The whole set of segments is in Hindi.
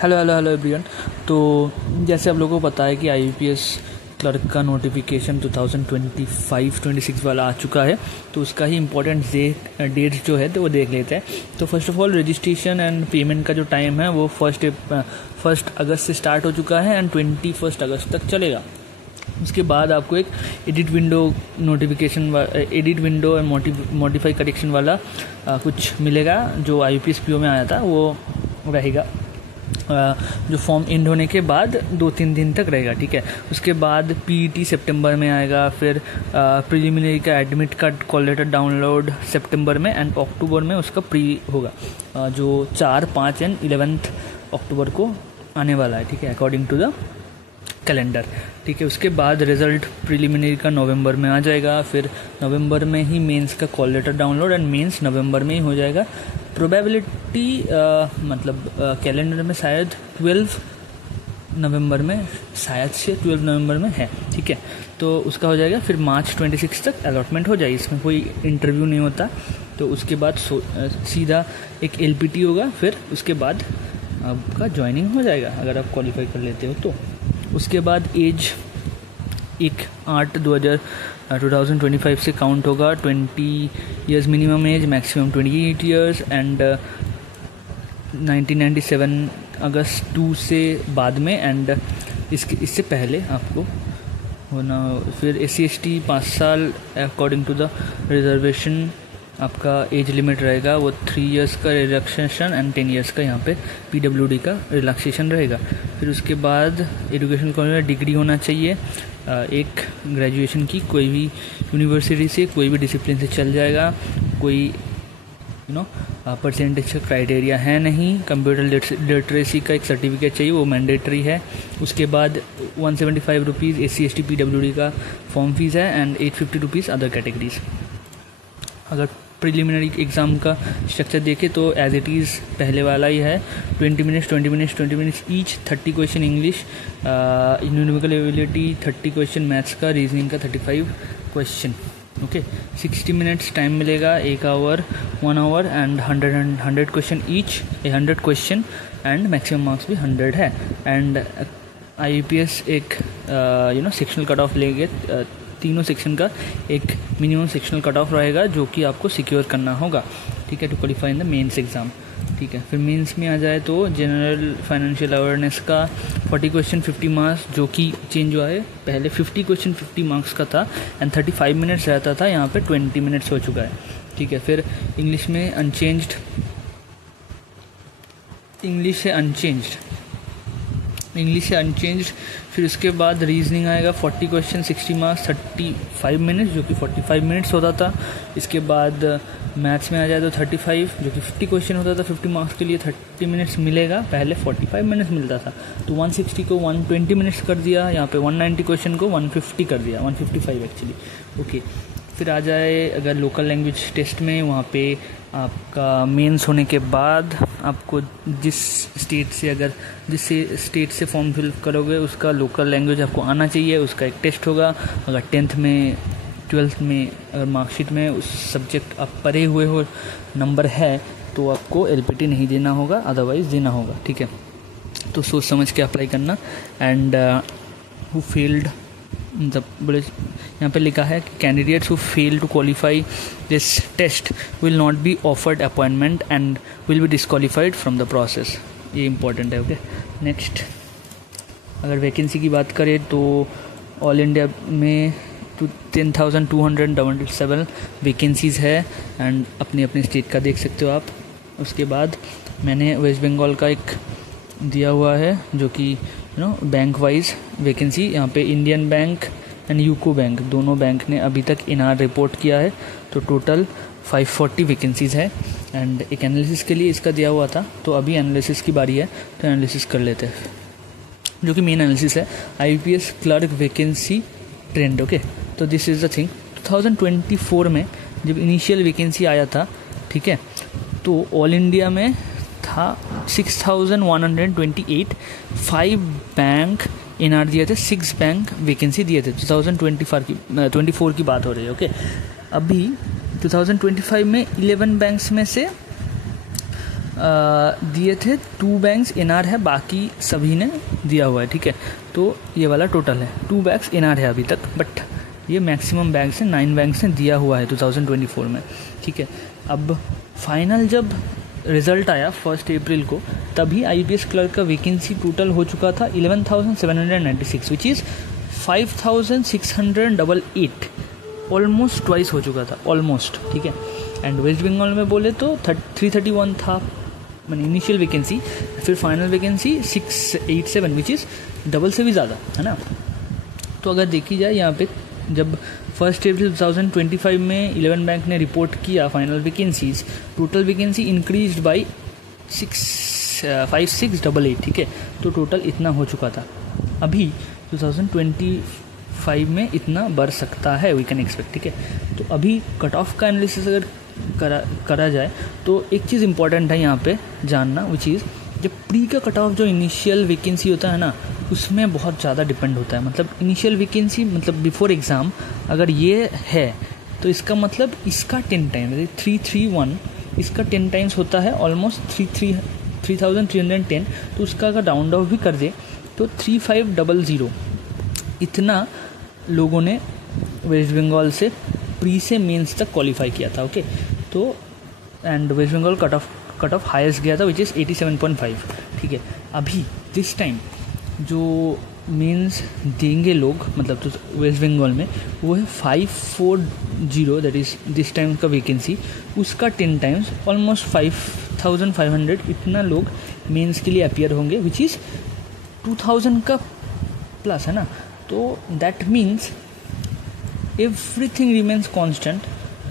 Hello hello hello everyone. तो जैसे आप लोगों को पता है कि आईपीएस क्लर्क का नोटिफिकेशन 2025-26 वाला आ चुका है, तो उसका ही इम्पोर्टेंट डेट्स जो है तो वो देख लेते हैं। तो first of all registration and payment का जो टाइम है वो फर्स्ट अगस्त से स्टार्ट हो चुका है एंड 21 अगस्त तक चलेगा। उसके बाद आपको एक एडिट विंडो और मॉडिफाई करेक्शन वाला कुछ मिलेगा जो आईपीएस पीओ में आया था, वो रहेगा जो फॉर्म एंड होने के बाद 2-3 दिन तक रहेगा। ठीक है, उसके बाद पीईटी सितंबर में आएगा, फिर प्रिलिमिनरी का admit card call letter download सितंबर में एंड अक्टूबर में उसका प्री होगा जो 4, 5 एंड 11 अक्टूबर को आने वाला है। ठीक है, अकॉर्डिंग टू द कैलेंडर। ठीक है, उसके बाद रिजल्ट प्रिलिमिनरी का नवंबर में आ जाएगा, फिर नवंबर में ही मेंस का call letter download and mains नवंबर में ही हो जाएगा। प्रोबेबिलिटी कैलेंडर में शायद 12 नवंबर में है। ठीक है, तो उसका हो जाएगा, फिर मार्च 26 तक अलॉटमेंट हो जाएगी। इसमें कोई इंटरव्यू नहीं होता। तो उसके बाद सीधा एक एलपीटी होगा, फिर उसके बाद आपका ज्वाइनिंग हो जाएगा अगर आप क्वालिफाई कर लेते हो तो। उसके बाद एज 1/8/2025 से काउंट होगा। 20 years minimum age, maximum 28 years and 1997 अगस्त 2 से बाद में एंड इससे पहले आपको होना। फिर SC/ST 5 साल अकॉर्डिंग टू द रिजर्वेशन आपका एज लिमिट रहेगा, वो 3 ईयर्स का रिलैक्सेशन एंड 10 ईयर्स का यहाँ पे PWD का रिलैक्सेशन रहेगा। फिर उसके बाद एजुकेशन कॉलेज डिग्री होना चाहिए एक ग्रेजुएशन की, कोई भी यूनिवर्सिटी से कोई भी डिसिप्लिन से चल जाएगा, कोई परसेंटेज का क्राइटेरिया है नहीं। कंप्यूटर लिटरेसी का एक सर्टिफिकेट चाहिए, वो मैंडेटरी है। उसके बाद 175 रुपीज़ SC/ST PWD का फॉर्म फीस है एंड 850 रुपीज़ अदर कैटेगरीज। अगर प्रिलिमिनरी एग्ज़ाम का स्ट्रक्चर देखें तो एज इट इज़ पहले वाला ही है, 20 minutes each, 30 question English, numerical ability 30 question maths का, रीजनिंग का 35 क्वेश्चन। ओके, 60 मिनट्स टाइम मिलेगा, 1 hour 1 hour and 100 question each, 100 question and maximum marks भी 100 है। एंड आईपीएस एक सेक्शनल कट ऑफ लेंगे, तीनों सेक्शन का एक मिनिमम सेक्शनल कट ऑफ रहेगा जो कि आपको सिक्योर करना होगा। ठीक है, to qualify in the mains exam. ठीक है, फिर मेंस में आ जाए तो जनरल फाइनेंशियल अवेयरनेस का 40 क्वेश्चन 50 मार्क्स, जो कि चेंज हुआ है। पहले 50 क्वेश्चन 50 मार्क्स का था एंड 35 मिनट्स रहता था, यहाँ पे 20 मिनट्स हो चुका है। ठीक है, फिर इंग्लिश से अनचेंज्ड। फिर उसके बाद रीजनिंग आएगा, 40 क्वेश्चन 60 मार्क्स 35 मिनट्स, जो कि 45 मिनट्स होता था। इसके बाद मैथ्स में आ जाए तो 35, जो कि 50 क्वेश्चन होता था, 50 मार्क्स के लिए 30 मिनट्स मिलेगा, पहले 45 मिनट्स मिलता था। तो 160 को 120 मिनट्स कर दिया, यहाँ पे 190 क्वेश्चन को 150 कर दिया, 155 एक्चुअली। ओके, फिर आ जाए अगर लोकल लैंग्वेज टेस्ट में, वहाँ पे आपका मेंस होने के बाद आपको जिस स्टेट से फॉर्म फिल करोगे उसका लोकल लैंग्वेज आपको आना चाहिए, उसका एक टेस्ट होगा। अगर 10th में 12th में अगर मार्कशीट में उस सब्जेक्ट आप पढ़े हुए हो नंबर है तो आपको LPT नहीं देना होगा, अदरवाइज़ देना होगा। ठीक है, तो सोच समझ के अप्लाई करना। एंड हु फेल्ड, मतलब यहाँ पे लिखा है कि candidates who fail to qualify this test will not be offered appointment and will be disqualified from the process. ये इंपॉर्टेंट है। ओके, नेक्स्ट अगर वैकेंसी की बात करें तो ऑल इंडिया में 10,277 वैकेंसीज़ है एंड अपने अपने स्टेट का देख सकते हो आप। उसके बाद मैंने वेस्ट बंगाल का एक दिया हुआ है जो कि बैंक वाइज वैकेंसी, यहाँ पे Indian bank and UCO bank दोनों बैंक ने अभी तक इनआर रिपोर्ट किया है। तो टोटल 540 वैकेंसीज़ है एंड एक एनालिसिस के लिए इसका दिया हुआ था, तो अभी एनालिसिस की बारी है, तो एनालिसिस कर लेते हैं, जो कि मेन एनालिसिस है IPS clerk vacancy trend. Okay, तो दिस इज़ द थिंग। 2024 में जब इनिशियल वैकेंसी आया था, ठीक है, तो ऑल इंडिया में था 6128, 5 बैंक एनआर दिए थे, 6 बैंक वैकेंसी दिए थे। 2024 की बात हो रही है। ओके, अभी 2025 में 11 बैंक्स में से दिए थे 2 बैंक्स एनआर है, बाकी सभी ने दिया हुआ है, ठीक है। तो ये वाला टोटल है 2 बैंक्स एनआर है अभी तक, बट ये मैक्सिमम बैंक्स है, 9 बैंक्स ने दिया हुआ है 2024 में, ठीक है। अब फाइनल जब रिजल्ट आया 1 अप्रैल को, तभी IBPS क्लर्क का वैकेंसी टोटल हो चुका था 11,796 विच इज़ 5,688, ऑलमोस्ट ट्वाइस हो चुका था, ऑलमोस्ट, ठीक है। एंड वेस्ट बंगाल में बोले तो 331 था मैंने इनिशियल वैकेंसी, फिर final vacancy 687 which is double से भी ज़्यादा है ना। तो अगर देखी जाए यहाँ पे, जब 1 अप्रैल 2025 में 11 बैंक ने रिपोर्ट किया final vacancies, total vacancy increased by 5688, ठीक है। तो टोटल इतना हो चुका था। अभी 2025 में इतना बढ़ सकता है, वी कैन एक्सपेक्ट, ठीक है। तो अभी कट ऑफ का एनालिसिस अगर करा जाए तो एक चीज़ इंपॉर्टेंट है यहाँ पे जानना, विच इज़ जब प्री का कट ऑफ जो इनिशियल वैकेंसी होता है ना, उसमें बहुत ज़्यादा डिपेंड होता है। मतलब इनिशियल वैकेंसी मतलब बिफोर एग्ज़ाम अगर ये है तो इसका मतलब इसका 10 टाइम्स 331 इसका 10 टाइम्स होता है, ऑलमोस्ट 3,310। तो उसका अगर राउंड ऑफ भी कर दे तो 3500 इतना लोगों ने वेस्ट बंगाल से प्री से मेंस तक क्वालिफाई किया था, ओके। तो and West Bengal cut off highest गया था विच इज़ 87.5, ठीक है। अभी दिस टाइम जो मेंस देंगे लोग, मतलब तो वेस्ट बंगाल में वो है 540, दैट इज़ दिस टाइम का वैकेंसी, उसका 10 टाइम्स ऑलमोस्ट 5,500 इतना लोग मेंस के लिए अपीयर होंगे, विच इज़ 2,000 का प्लस है ना। तो that means everything remains constant,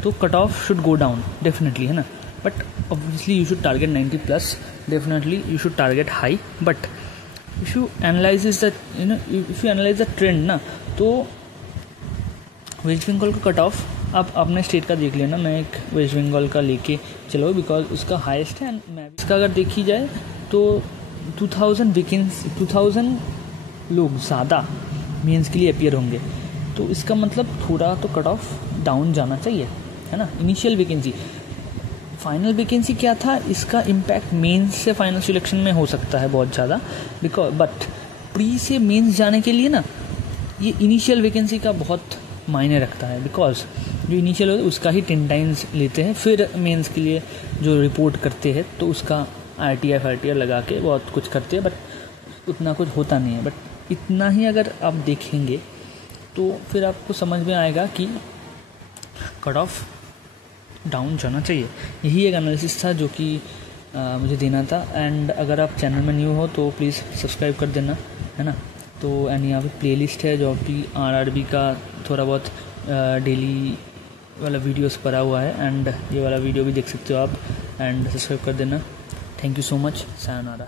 तो cut off should go down definitely, है ना। But obviously you should target 90+, definitely you should target high. But if you analyse the trend ना, तो वेस्ट बंगाल का कट ऑफ अब अपने स्टेट का देख लेना, मैं एक वेस्ट बंगाल का लेके चलो बिकॉज उसका हाईएस्ट है। एंड मैं इसका अगर देखी जाए तो 2,000 लोग ज़्यादा मेंस के लिए अपीयर होंगे, तो इसका मतलब थोड़ा तो कट ऑफ डाउन जाना चाहिए, है ना। इनिशियल वैकेंसी, फाइनल वैकेंसी क्या था, इसका इम्पैक्ट मेंस से फाइनल सिलेक्शन में हो सकता है बहुत ज़्यादा, बिकॉज बट प्री से मेंस जाने के लिए ना ये इनिशियल वैकेंसी का बहुत मायने रखता है, बिकॉज जो इनिशियल होता है उसका ही 10 टाइम्स लेते हैं, फिर मेंस के लिए जो रिपोर्ट करते हैं तो उसका RTR लगा के बहुत कुछ करते हैं, बट उतना कुछ होता नहीं है। बट इतना ही अगर आप देखेंगे तो फिर आपको समझ में आएगा कि कट ऑफ डाउन जाना चाहिए। यही एक एनालिसिस था जो कि मुझे देना था। एंड अगर आप चैनल में न्यू हो तो प्लीज़ सब्सक्राइब कर देना, है ना। तो एंड यहाँ पे प्लेलिस्ट है जो भी RRB का थोड़ा बहुत डेली वाला वीडियोस पड़ा हुआ है, एंड ये वाला वीडियो भी देख सकते हो आप, एंड सब्सक्राइब कर देना। Thank you so much, sayonara.